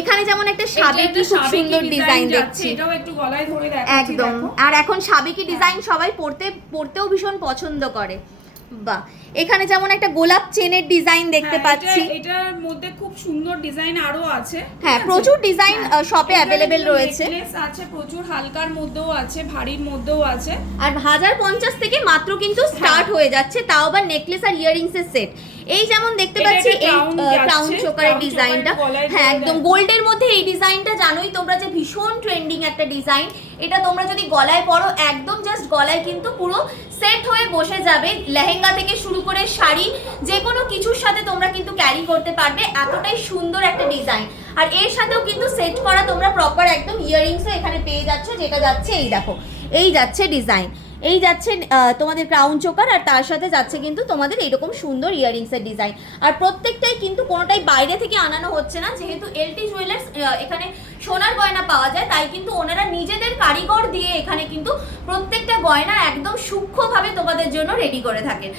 এখানে যেমন একটা সাবেকি খুব সুন্দর ডিজাইন দেখছি, এটাও একটু গলায় ধরে দেখাচ্ছি একদম। আর এখন সাবেকি ডিজাইন সবাই পরতেও ভীষণ পছন্দ করে। বাহ, এখানে যেমন একটা গোলাপ চেনের ডিজাইন দেখতে পাচ্ছি, এটার মধ্যে খুব সুন্দর ডিজাইন আরো আছে। হ্যাঁ, প্রচুর ডিজাইন শপে অ্যাভেলেবেল রয়েছে। নেকলেস আছে প্রচুর, হালকার মধ্যেও আছে, ভারীর মধ্যেও আছে। আর 1050 থেকে মাত্র কিন্তু স্টার্ট হয়ে যাচ্ছে, তাও আবার নেকলেস আর ইয়াররিংস এর সেট। এই যেমন দেখতে পাচ্ছি এই ক্রাউন চোকারের ডিজাইনটা, হ্যাঁ একদম গোল্ডের মধ্যে এই ডিজাইনটা জানোই তোমরা যে ভীষণ ট্রেন্ডিং একটা ডিজাইন। এটা তোমরা যদি গলায় পরো একদম জাস্ট গলায় কিন্তু পুরো সেট হয়ে বসে যাবে, লেহেঙ্গা থেকে শুরু করে শাড়ি যে কোনো কিছুর সাথে তোমরা কিন্তু ক্যারি করতে পারবে, এতটাই সুন্দর একটা ডিজাইন। আর এর সাথেও কিন্তু সেট করা তোমরা প্রপার একদম ইয়াররিংসও এখানে পেয়ে যাচ্ছ, যেটা যাচ্ছে এই দেখো, এই যাচ্ছে ডিজাইন, এই যাচ্ছে তোমাদের ক্রাউন চোকার, আর তার সাথে যাচ্ছে কিন্তু তোমাদের এইরকম সুন্দর ইয়াররিংসের ডিজাইন। আর প্রত্যেকটাই কিন্তু কোনোটাই বাইরে থেকে আনানো হচ্ছে না, যেহেতু এলটি জুয়েলার্স এখানে সোনার গয়না পাওয়া যায়, তাই কিন্তু ওনারা নিজেদের কারিগর দিয়ে এখানে কিন্তু প্রত্যেকটা গয়না একদম সূক্ষ্মভাবে তোমাদের জন্য রেডি করে থাকেন।